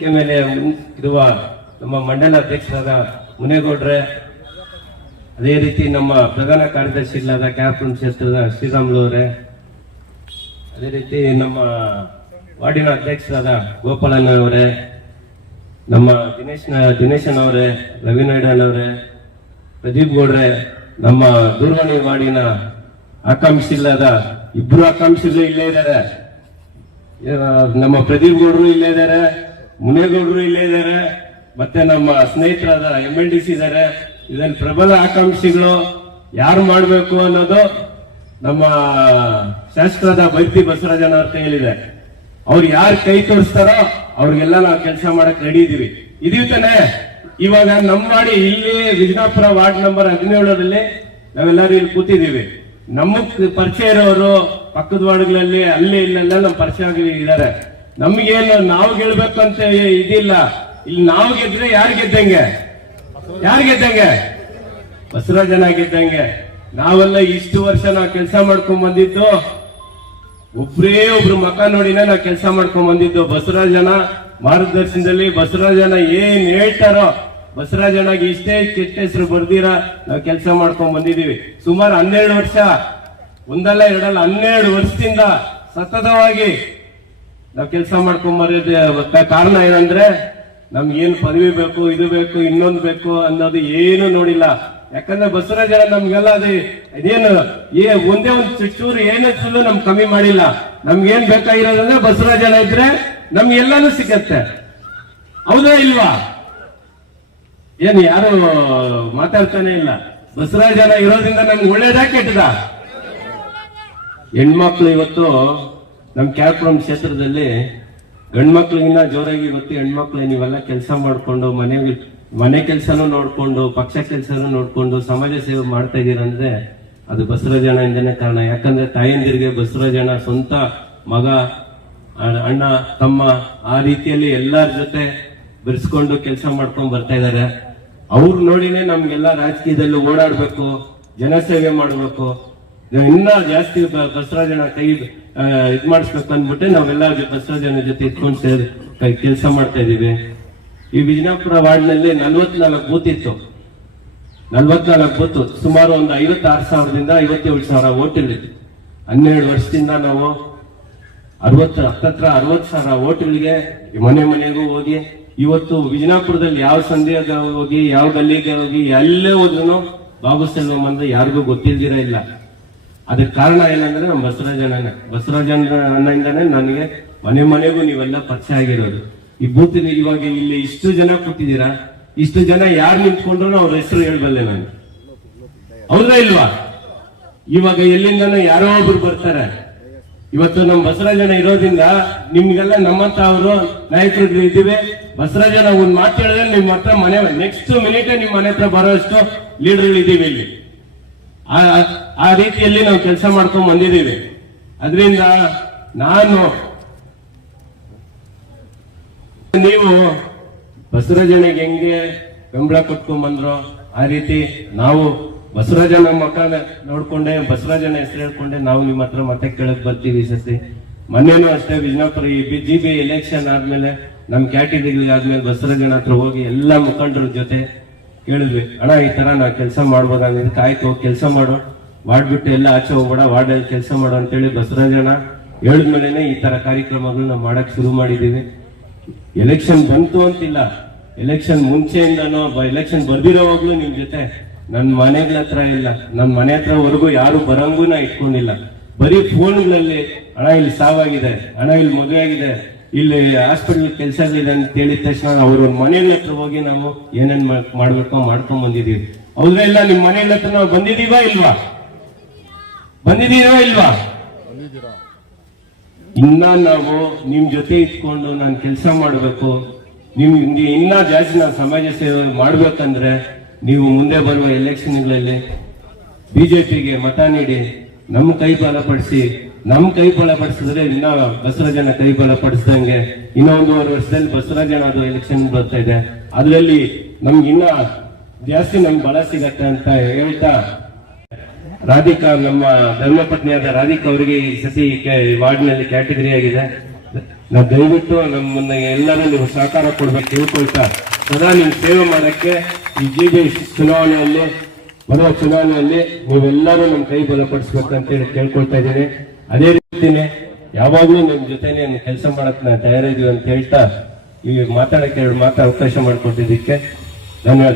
ವೇದಿಕೆ ಮೇಲೆ ಇರುವ ನಮ್ಮ ಮಂಡಲ ಅಧ್ಯಕ್ಷರಾದ ಮುನೇಗೌಡ್ರೆ, ಅದೇ ರೀತಿ ನಮ್ಮ ಪ್ರಧಾನ ಕಾರ್ಯದರ್ಶಿಗಳಾದ ಕ್ಯಾಪ್ಟನ್ ಕ್ಷೇತ್ರದ ಶ್ರೀರಾಮ್ಲು ಅವರೇ, ಅದೇ ರೀತಿ ನಮ್ಮ ವಾರ್ಡಿನ ಅಧ್ಯಕ್ಷರಾದ ಗೋಪಾಲನ್ ಅವರೇ, ನಮ್ಮ ದಿನೇಶನ್ ಅವರೇ, ರವಿನಾಯ್ಡನ್ ಅವರೇ, ಪ್ರದೀಪ್ ಗೌಡ್ರೆ, ನಮ್ಮ ದೂರವಾಣಿ ವಾರ್ಡಿನ ಆಕಾಂಕ್ಷಿಗಳಾದ ಇಬ್ರು ಆಕಾಂಕ್ಷಿಗಳು ಇಲ್ಲೇ ಇದ್ದಾರೆ. ನಮ್ಮ ಪ್ರದೀಪ್ ಗೌಡ್ರು ಇಲ್ಲೇ ಇದ್ದಾರೆ, ಮುನೇಗೌಡರು ಇಲ್ಲೇ ಇದ್ದಾರೆ, ಮತ್ತೆ ನಮ್ಮ ಸ್ನೇಹಿತರಾದ MLDC ಇದ್ದಾರೆ. ಇದರಲ್ಲಿ ಪ್ರಬಲ ಆಕಾಂಕ್ಷಿಗಳು ಯಾರು ಮಾಡಬೇಕು ಅನ್ನೋದು ನಮ್ಮ ಶಾಸಕರಾದ ಬೈತಿ ಬಸವರಾಜನ್ ಅವ್ರ ಕೈಯಲ್ಲಿದೆ. ಅವ್ರು ಯಾರು ಕೈ ತೋರಿಸ್ತಾರೋ ಅವ್ರಿಗೆಲ್ಲ ನಾವು ಕೆಲಸ ಮಾಡಕ್ ರೆಡಿ ಇದೀವಿ ತಾನೆ. ಇವಾಗ ನಮ್ಮ ಮಾಡಿ ಇಲ್ಲಿ ವಿಜಯಪುರ ವಾರ್ಡ್ ನಂಬರ್ 17ರಲ್ಲಿ ನಾವೆಲ್ಲರೂ ಇಲ್ಲಿ ಕೂತಿದ್ದೀವಿ. ನಮಗ್ ಪರಿಚಯ ಇರೋರು ಪಕ್ಕದ ವಾರ್ಡ್ಗಳಲ್ಲಿ ಅಲ್ಲಿ ಇಲ್ಲೆಲ್ಲ ನಮ್ ಪರಿಚಯ ಇದ್ದಾರೆ. ನಮ್ಗೇನು ನಾವು ಗೆಲ್ಬೇಕು ಅಂತ ಇದಿಲ್ಲ. ಇಲ್ಲಿ ನಾವು ಗೆದ್ರೆ ಯಾರು ಗೆದ್ದಂಗೆ? ಬಸವರಾಜನ ಗೆದ್ದಂಗೆ. ನಾವೆಲ್ಲ ಇಷ್ಟು ವರ್ಷ ನಾವು ಕೆಲಸ ಮಾಡ್ಕೊಂಡ್ ಬಂದಿದ್ದು ಒಬ್ರು ಮಕ ನೋಡಿನ ನಾವು ಕೆಲಸ ಮಾಡ್ಕೊಂಡ್ ಬಂದಿದ್ದು. ಬಸವರಾಜನ ಮಾರ್ಗದರ್ಶನದಲ್ಲಿ ಬಸವರಾಜನ ಏನ್ ಹೇಳ್ತಾರೋ, ಬಸವರಾಜನಾಗಿ ಇಷ್ಟೇ ಕೆಟ್ಟ ಹೆಸರು ಬರ್ದಿರ ನಾವು ಕೆಲಸ ಮಾಡ್ಕೊಂಡ್ ಬಂದಿದೀವಿ. ಸುಮಾರು 12 ವರ್ಷ, ಒಂದಲ್ಲ ಎರಡಲ್ಲ 12 ವರ್ಷದಿಂದ ಸತತವಾಗಿ ನಾವು ಕೆಲಸ ಮಾಡ್ಕೊಂಡ್ ಬರೋದು. ಕಾರಣ ಏನಂದ್ರೆ ನಮ್ಗೇನು ಪದವಿ ಬೇಕು, ಇದು ಬೇಕು, ಇನ್ನೊಂದು ಬೇಕು ಅನ್ನೋದು ಏನು ನೋಡಿಲ್ಲ. ಯಾಕಂದ್ರೆ ಬಸವರಾಜ ನಮ್ಗೆಲ್ಲ ಅದೇನು ಒಂದೇ ಒಂದು ಚೂರು ಏನಿದ್ರು ನಮ್ ಕಮ್ಮಿ ಮಾಡಿಲ್ಲ. ನಮ್ಗೇನ್ ಬೇಕಾಗಿರೋದಂದ್ರೆ ಬಸವರಾಜನ ಇದ್ರೆ ನಮ್ಗೆಲ್ಲಾನು ಸಿಗತ್ತೆ. ಹೌದಾ ಇಲ್ವಾ? ಏನು ಯಾರು ಮಾತಾಡ್ತಾನೆ ಇಲ್ಲ. ಬಸವರಾಜನ ಇರೋದ್ರಿಂದ ನಮ್ಗೆ ಒಳ್ಳೇದಾ ಕೆಟ್ಟದ? ಹೆಣ್ಮಕ್ಳು ಇವತ್ತು ನಮ್ ಕ್ಯಾಪ್ಟನ್ ಕ್ಷೇತ್ರದಲ್ಲಿ ಗಂಡ್ಮಕ್ಳಿಗಿನ್ನ ಜೋರಾಗಿ ಇವತ್ತು ಹೆಣ್ಮಕ್ಳು ನೀವೆಲ್ಲ ಕೆಲಸ ಮಾಡ್ಕೊಂಡು ಮನೆ ಕೆಲಸನೂ ನೋಡ್ಕೊಂಡು, ಪಕ್ಷ ಕೆಲಸನೂ ನೋಡ್ಕೊಂಡು ಸಮಾಜ ಸೇವೆ ಮಾಡ್ತಾ ಇದೀರಂದ್ರೆ ಅದು ಬಸವರಾಜನ ಇಂದನೇ ಕಾರಣ. ಯಾಕಂದ್ರೆ ತಾಯಂದಿರಿಗೆ ಬಸವರಾಜನ ಸ್ವಂತ ಮಗ, ಅಣ್ಣ, ತಮ್ಮ ಆ ರೀತಿಯಲ್ಲಿ ಎಲ್ಲರ ಜೊತೆ ಬೆರೆಸ್ಕೊಂಡು ಕೆಲಸ ಮಾಡ್ಕೊಂಡ್ ಬರ್ತಾ ಇದಾರೆ. ಅವ್ರು ನೋಡಿನೇ ನಮ್ಗೆಲ್ಲ ರಾಜಕೀಯದಲ್ಲಿ ಓಡಾಡ್ಬೇಕು, ಜನಸೇವೆ ಮಾಡ್ಬೇಕು, ಇನ್ನ ಜಾಸ್ತಿ ಬಸವರಾಜನ ಕೈ ಇದ್ ಮಾಡಿಸ್ಬೇಕು ಅಂದ್ಬಿಟ್ಟೆ ನಾವೆಲ್ಲ ಬಸವರಾಜನ ಜೊತೆ ಇಟ್ಕೊಂಡು ಸೇರಿ ಕೆಲಸ ಮಾಡ್ತಾ ಇದೀವಿ. ಈ ವಿಜಯಪುರ ವಾರ್ಡ್ ನಲ್ಲಿ 44 ಬೂತ್ ಇತ್ತು. 44 ಬೂತ್, ಸುಮಾರು ಒಂದು 56,000ದಿಂದ 57,000 ಓಟ್ಗಳಿತ್ತು. 12 ವರ್ಷದಿಂದ ನಾವು 60,000 ಓಟ್ಗಳಿಗೆ ಮನೆ ಮನೆಗೂ ಹೋಗಿ, ಇವತ್ತು ವಿಜಯಪುರದಲ್ಲಿ ಯಾವ ಸಂಧಿಯಾಗ ಹೋಗಿ, ಯಾವ ಗಲ್ಲಿಗೆ ಹೋಗಿ, ಎಲ್ಲೇ ಹೋದ್ರು ಬಾಬು ಸೆಲ್ವಂ ಅಂದ್ರೆ ಯಾರಿಗೂ ಗೊತ್ತಿಲ್ದಿರ ಇಲ್ಲ. ಅದಕ್ಕೆ ಕಾರಣ ಏನಂದ್ರೆ ನಮ್ಮ ಬಸವರಾಜನಿಂದಾನೇ ನನಗೆ ಮನೆ ಮನೆಗೂ ನೀವೆಲ್ಲ ಪರಿಚಯ ಆಗಿರೋದು. ಈ ಬೂತ್ ಇವಾಗ ಇಲ್ಲಿ ಇಷ್ಟು ಜನ ಕೂತಿದ್ದೀರಾ, ಇಷ್ಟು ಜನ ಯಾರು ನಿಂತ್ಕೊಂಡ್ರು ಅವ್ರ ಹೆಸರು ಹೇಳ್ಬಲ್ಲೆ ನಾನು. ಹೌದಾ ಇಲ್ವಾ? ಇವಾಗ ಎಲ್ಲಿಂದನೂ ಯಾರೋ ಒಬ್ರು ಬರ್ತಾರೆ. ಇವತ್ತು ನಮ್ಮ ಬಸವರಾಜನ ಇರೋದ್ರಿಂದ ನಿಮ್ಗೆಲ್ಲ ನಮ್ಮಂತ ಅವರು ನಾಯಕರು ಇದ್ದೀವಿ. ಬಸವರಾಜನ ಒಂದ್ ಮಾತು ಹೇಳಿದ್ರೆ ನಿಮ್ ಹತ್ರ ಮನೆ ನೆಕ್ಸ್ಟ್ ಮಿನಿಟ್ ನಿಮ್ ಮನೆ ಹತ್ರ ಬರೋಷ್ಟು ಲೀಡರ್ಗಳು ಇದ್ದೀವಿ ಇಲ್ಲಿ. ಆ ರೀತಿಯಲ್ಲಿ ನಾವು ಕೆಲಸ ಮಾಡ್ಕೊಂಡ್ ಬಂದಿದ್ದೀವಿ. ಅದರಿಂದ ನೀವು ಬಸವರಾಜನಿಗೆ ಹೆಂಗೆ ಬೆಂಬಲ ಕೊಟ್ಕೊಂಡ್ ಬಂದ್ರು ಆ ರೀತಿ ನಾವು ಬಸವರಾಜನ ಮಕ್ಕ ನೋಡ್ಕೊಂಡೆ, ಬಸವರಾಜನ ಹೆಸರು ಹೇಳ್ಕೊಂಡೆ ನಾವು ನಿಮ್ಮ ಹತ್ರ ಮತ್ತೆ ಕೇಳಕ್ ಬರ್ತೀವಿ. ಸಸಿ ಮೊನ್ನೆನೂ ಅಷ್ಟೇ ವಿಜಯಪುರ ಈ BJP ಎಲೆಕ್ಷನ್ ಆದ್ಮೇಲೆ ನಮ್ ಕ್ಯಾಟಗರಿಗೆ ಆದ್ಮೇಲೆ ಬಸವರಾಜನ ಹತ್ರ ಹೋಗಿ ಎಲ್ಲಾ ಮುಖಂಡರ ಜೊತೆ ಕೇಳಿದ್ವಿ, ಅಣ್ಣ ಈ ತರ ನಾವು ಕೆಲಸ ಮಾಡ್ಬೋದಾಗಿದ್ರೆ ಕಾಯ್ತು, ಕೆಲಸ ಮಾಡು, ಮಾಡ್ಬಿಟ್ಟು ಎಲ್ಲ ಆಚೆ ಹೋಗ್ಬೇಡ, ವಾರ್ಡಲ್ಲಿ ಕೆಲಸ ಮಾಡು ಅಂತೇಳಿ ಬಸವರಾಜನ ಹೇಳಿದ್ಮೇಲೆನೆ ಈ ತರ ಕಾರ್ಯಕ್ರಮಗಳು ನಾವು ಮಾಡಕ್ ಶುರು ಮಾಡಿದೀವಿ. ಎಲೆಕ್ಷನ್ ಬಂತು ಅಂತಿಲ್ಲ, ಎಲೆಕ್ಷನ್ ಮುಂಚೆಯಿಂದನೋ ಎಲೆಕ್ಷನ್ ಬರ್ದಿರೋವಾಗ್ಲೂ ನಿಮ್ ಜೊತೆ ನನ್ನ ಮನೆಗಳ ಹತ್ರ ಇಲ್ಲ, ನನ್ನ ಮನೆ ಹತ್ರವರೆಗೂ ಯಾರು ಬರಂಗೂ ನಾ ಇಟ್ಕೊಂಡಿಲ್ಲ. ಬರೀ ಫೋನ್ಗಳಲ್ಲಿ ಹಣ ಇಲ್ಲಿ ಸಾವಾಗಿದೆ, ಹಣ ಇಲ್ಲಿ ಮದುವೆ ಆಗಿದೆ, ಇಲ್ಲಿ ಹಾಸ್ಪಿಟಲ್ ಕೆಲಸಗಳಿದೆ ಅಂತ ಹೇಳಿದ ತಕ್ಷಣ ಅವ್ರ ಮನೆಗಳ ಹತ್ರ ಹೋಗಿ ನಾವು ಏನೇನ್ ಮಾಡ್ಬೇಕೋ ಮಾಡ್ಕೊಂಡ್ ಬಂದಿದೀವಿ. ಹೌದಾ ಇಲ್ಲ? ನಿಮ್ ಮನೆಗಳ ಹತ್ರ ನಾವು ಬಂದಿದೀವಾ ಇಲ್ವಾ? ಇನ್ನ ನಾವು ನಿಮ್ ಜೊತೆ ಇಟ್ಕೊಂಡು ನಾನು ಕೆಲಸ ಮಾಡ್ಬೇಕು, ನಿಮ್ಗೆ ಇನ್ನ ಜಾಸ್ತಿ ನಾವು ಸಮಾಜ ಸೇವೆ ಮಾಡ್ಬೇಕಂದ್ರೆ ನೀವು ಮುಂದೆ ಬರುವ ಎಲೆಕ್ಷನ್ಗಳಲ್ಲಿ BJPಗೆ ಮತ ನೀಡಿ ನಮ್ಮ ಕೈ ಬಲಪಡಿಸಿ. ನಮ್ ಕೈ ಬಲಪಡಿಸಿದ್ರೆ ಇನ್ನ ಬಸವರಾಜನ ಕೈ ಬಲಪಡಿಸಿದಂಗೆ ಇನ್ನ 1.5 ವರ್ಷದಲ್ಲಿ ಬಸವರಾಜನ ಅದು ಎಲೆಕ್ಷನ್ ಬರ್ತಾ ಇದೆ. ಅದ್ರಲ್ಲಿ ನಮ್ಗೆ ಇನ್ನ ಜಾಸ್ತಿ ನಮ್ಗೆ ಬಲ ಸಿಗತ್ತೆ ಅಂತ ಹೇಳ್ತಾ, ರಾಧಿಕಾ ನಮ್ಮ ಧರ್ಮಪತ್ನಿಯಾದ ರಾಧಿಕಾ ಅವರಿಗೆ ಈ ಸತಿ ವಾರ್ಡ್ ನಲ್ಲಿ ಕ್ಯಾಟಗರಿ ಆಗಿದೆ. ನಾವು ದಯವಿಟ್ಟು ನಮ್ಮನ್ನ ಎಲ್ಲರೂ ನೀವು ಸಹಕಾರ ಕೊಡ್ಬೇಕು ತಿಳ್ಕೊಳ್ತಾ ಸದಾ ನೀವು ಸೇವೆ ಮಾಡಕ್ಕೆ ಈ GD ಚುನಾವಣೆಯಲ್ಲಿ ಬರುವ ಚುನಾವಣೆಯಲ್ಲಿ ನೀವೆಲ್ಲರೂ ನಮ್ಮ ಕೈ ಬಲಪಡಿಸ್ಬೇಕಂತೇಳಿ ಕೇಳ್ಕೊಳ್ತಾ ಇದ್ದೀನಿ. ಅದೇ ರೀತಿನೇ ಯಾವಾಗ್ಲೂ ನಿಮ್ ಜೊತೆನೆ ಕೆಲಸ ಮಾಡಕ್ ನಾವು ತಯಾರಿದೀವಿ ಅಂತ ಹೇಳ್ತಾ ಈ ಮಾತಾಡಕ್ಕೆ 2 ಮಾತು ಅವಕಾಶ ಮಾಡಿಕೊಟ್ಟಿದ್ದಕ್ಕೆ ಧನ್ಯವಾದ.